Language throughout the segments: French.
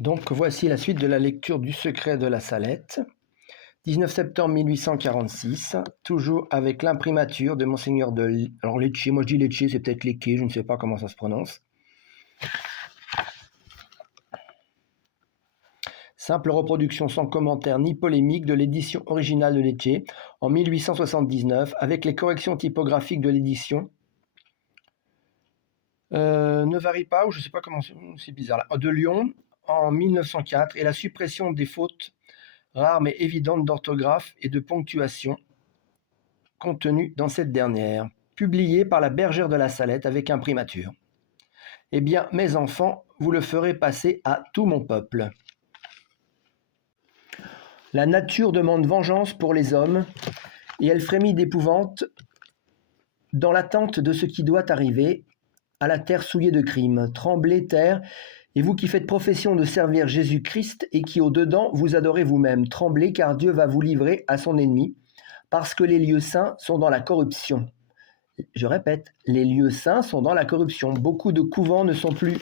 Donc voici la suite de la lecture du Secret de la Salette, 19 septembre 1846, toujours avec l'imprimature de Monseigneur de... Alors Lecce, moi je dis Lecce, c'est peut-être Lecce, je ne sais pas comment ça se prononce. Simple reproduction sans commentaire ni polémique de l'édition originale de Lecce en 1879 avec les corrections typographiques de l'édition. Ne varie pas, ou je ne sais pas comment c'est bizarre là, de Lyon en 1904 et la suppression des fautes rares mais évidentes d'orthographe et de ponctuation contenues dans cette dernière, publiée par la Bergère de la Salette avec imprimature. Eh bien, mes enfants, vous le ferez passer à tout mon peuple. La nature demande vengeance pour les hommes, et elle frémit d'épouvante dans l'attente de ce qui doit arriver à la terre souillée de crimes. Tremblez, terre, et vous qui faites profession de servir Jésus-Christ et qui au-dedans vous adorez vous-même. Tremblez, car Dieu va vous livrer à son ennemi, parce que les lieux saints sont dans la corruption. Je répète, les lieux saints sont dans la corruption. Beaucoup de couvents ne sont plus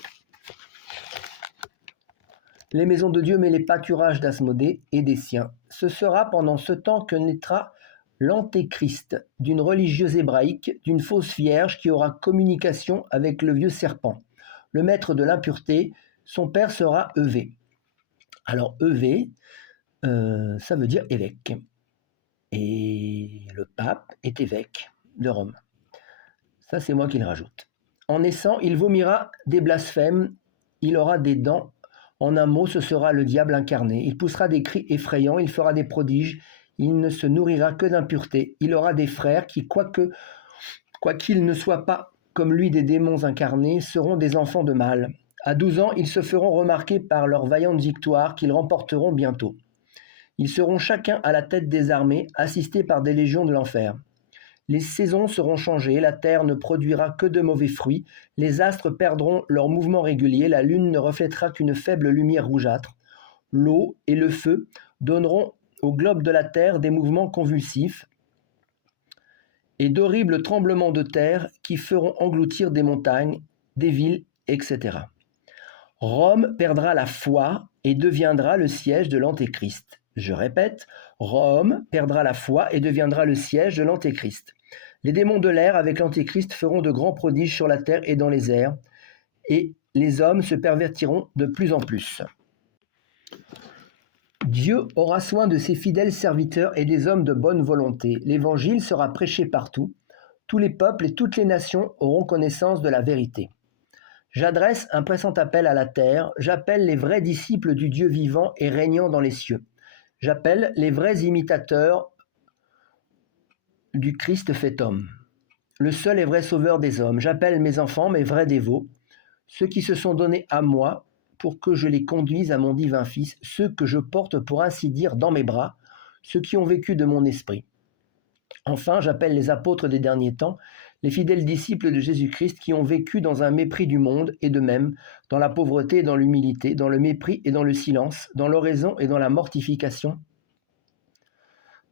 les maisons de Dieu, mais les pâturages d'Asmodée et des siens. Ce sera pendant ce temps que naîtra l'antéchrist, d'une religieuse hébraïque, d'une fausse vierge qui aura communication avec le vieux serpent. Le maître de l'impureté, son père sera Euvé. Alors Euvé, ça veut dire évêque. Et le pape est évêque de Rome. Ça, c'est moi qui le rajoute. En naissant, il vomira des blasphèmes, il aura des dents. En un mot, ce sera le diable incarné. Il poussera des cris effrayants, il fera des prodiges, il ne se nourrira que d'impureté. Il aura des frères qui, quoiqu'ils ne soient pas comme lui des démons incarnés, seront des enfants de mal. À 12 ans, ils se feront remarquer par leurs vaillantes victoires qu'ils remporteront bientôt. Ils seront chacun à la tête des armées, assistés par des légions de l'enfer. Les saisons seront changées, la terre ne produira que de mauvais fruits, les astres perdront leur mouvement régulier, la lune ne reflètera qu'une faible lumière rougeâtre. L'eau et le feu donneront au globe de la terre des mouvements convulsifs et d'horribles tremblements de terre qui feront engloutir des montagnes, des villes, etc. Rome perdra la foi et deviendra le siège de l'Antéchrist. Je répète, Rome perdra la foi et deviendra le siège de l'Antéchrist. Les démons de l'air avec l'Antéchrist feront de grands prodiges sur la terre et dans les airs, et les hommes se pervertiront de plus en plus. Dieu aura soin de ses fidèles serviteurs et des hommes de bonne volonté. L'Évangile sera prêché partout. Tous les peuples et toutes les nations auront connaissance de la vérité. J'adresse un pressant appel à la terre. J'appelle les vrais disciples du Dieu vivant et régnant dans les cieux. J'appelle les vrais imitateurs du Christ fait homme, le seul et vrai sauveur des hommes. J'appelle mes enfants, mes vrais dévots, ceux qui se sont donnés à moi pour que je les conduise à mon divin Fils, ceux que je porte pour ainsi dire dans mes bras, ceux qui ont vécu de mon esprit. Enfin, j'appelle les apôtres des derniers temps, les fidèles disciples de Jésus-Christ qui ont vécu dans un mépris du monde et d'eux-mêmes, dans la pauvreté et dans l'humilité, dans le mépris et dans le silence, dans l'oraison et dans la mortification,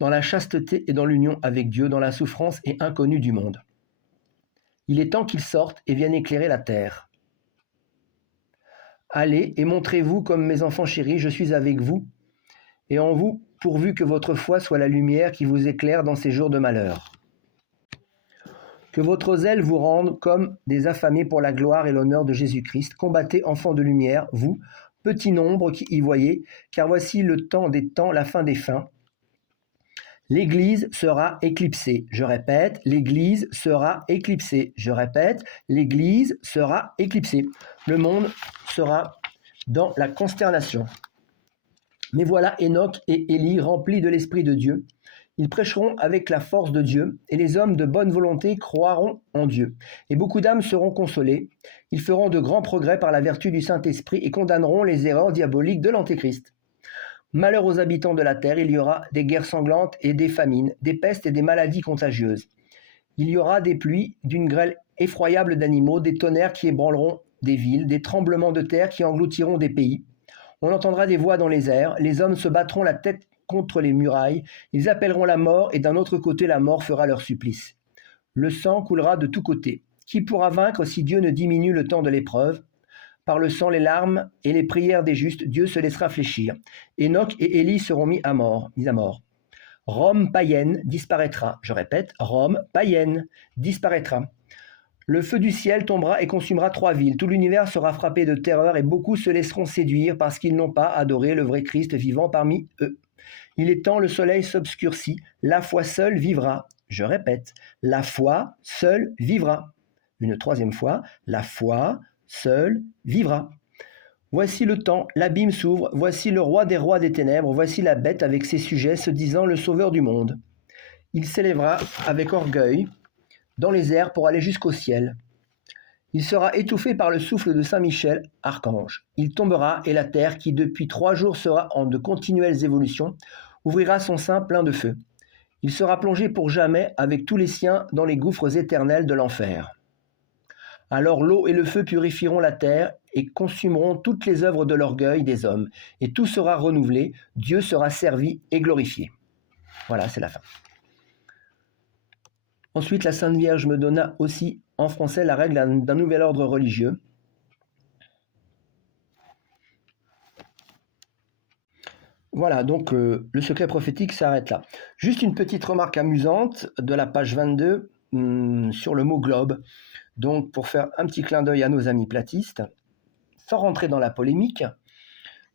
dans la chasteté et dans l'union avec Dieu, dans la souffrance et inconnue du monde. Il est temps qu'ils sortent et viennent éclairer la terre. Allez et montrez-vous comme mes enfants chéris, je suis avec vous et en vous, pourvu que votre foi soit la lumière qui vous éclaire dans ces jours de malheur. Que votre zèle vous rende comme des affamés pour la gloire et l'honneur de Jésus-Christ. Combattez, enfants de lumière, vous, petit nombre qui y voyez, car voici le temps des temps, la fin des fins. L'Église sera éclipsée. Je répète, l'Église sera éclipsée. Je répète, l'Église sera éclipsée. Le monde sera dans la consternation. Mais voilà Enoch et Élie remplis de l'Esprit de Dieu. Ils prêcheront avec la force de Dieu, et les hommes de bonne volonté croiront en Dieu. Et beaucoup d'âmes seront consolées. Ils feront de grands progrès par la vertu du Saint-Esprit et condamneront les erreurs diaboliques de l'Antéchrist. Malheur aux habitants de la terre, il y aura des guerres sanglantes et des famines, des pestes et des maladies contagieuses. Il y aura des pluies, d'une grêle effroyable d'animaux, des tonnerres qui ébranleront des villes, des tremblements de terre qui engloutiront des pays. On entendra des voix dans les airs, les hommes se battront la tête contre les murailles, ils appelleront la mort et d'un autre côté la mort fera leur supplice. Le sang coulera de tous côtés. Qui pourra vaincre si Dieu ne diminue le temps de l'épreuve ? Par le sang, les larmes et les prières des justes, Dieu se laissera fléchir. Enoch et Élie seront mis à mort. Rome païenne disparaîtra. Je répète, Rome païenne disparaîtra. Le feu du ciel tombera et consumera 3 villes. Tout l'univers sera frappé de terreur et beaucoup se laisseront séduire parce qu'ils n'ont pas adoré le vrai Christ vivant parmi eux. Il est temps, le soleil s'obscurcit. La foi seule vivra. Je répète, la foi seule vivra. Une 3e fois, la foi seule vivra. Voici le temps, l'abîme s'ouvre, voici le roi des rois des ténèbres, voici la bête avec ses sujets se disant le sauveur du monde. Il s'élèvera avec orgueil dans les airs pour aller jusqu'au ciel. Il sera étouffé par le souffle de Saint Michel, archange. Il tombera et la terre, qui depuis 3 jours sera en de continuelles évolutions, ouvrira son sein plein de feu. Il sera plongé pour jamais avec tous les siens dans les gouffres éternels de l'enfer. Alors l'eau et le feu purifieront la terre et consumeront toutes les œuvres de l'orgueil des hommes, et tout sera renouvelé, Dieu sera servi et glorifié. Voilà, c'est la fin. Ensuite, la Sainte Vierge me donna aussi en français la règle d'un nouvel ordre religieux. Voilà, donc le secret prophétique s'arrête là. Juste une petite remarque amusante de la page 22 sur le mot globe. Donc, pour faire un petit clin d'œil à nos amis platistes, sans rentrer dans la polémique,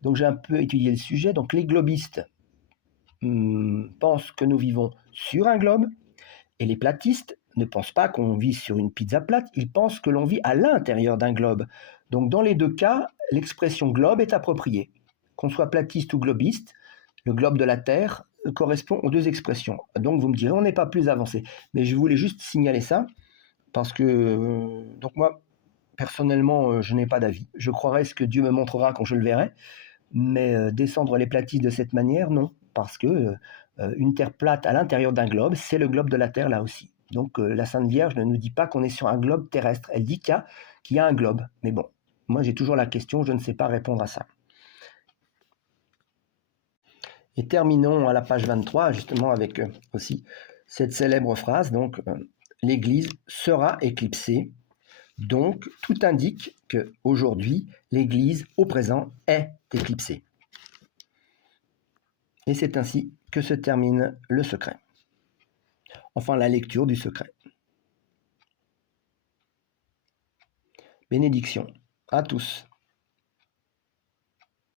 donc j'ai un peu étudié le sujet. Donc, les globistes pensent que nous vivons sur un globe, et les platistes ne pensent pas qu'on vit sur une pizza plate, ils pensent que l'on vit à l'intérieur d'un globe. Donc, dans les 2 cas, l'expression globe est appropriée. Qu'on soit platiste ou globiste, le globe de la Terre correspond aux 2 expressions. Donc, vous me direz, on n'est pas plus avancé. Mais je voulais juste signaler ça, parce que, donc moi, personnellement, je n'ai pas d'avis. Je croirai ce que Dieu me montrera quand je le verrai, mais descendre les platistes de cette manière, non, parce que une terre plate à l'intérieur d'un globe, c'est le globe de la Terre là aussi. Donc la Sainte Vierge ne nous dit pas qu'on est sur un globe terrestre, elle dit qu'il y a un globe. Mais bon, moi j'ai toujours la question, je ne sais pas répondre à ça. Et terminons à la page 23, justement avec aussi cette célèbre phrase, donc l'Église sera éclipsée. Donc, tout indique qu'aujourd'hui, l'Église, au présent, est éclipsée. Et c'est ainsi que se termine le secret. Enfin, la lecture du secret. Bénédiction à tous.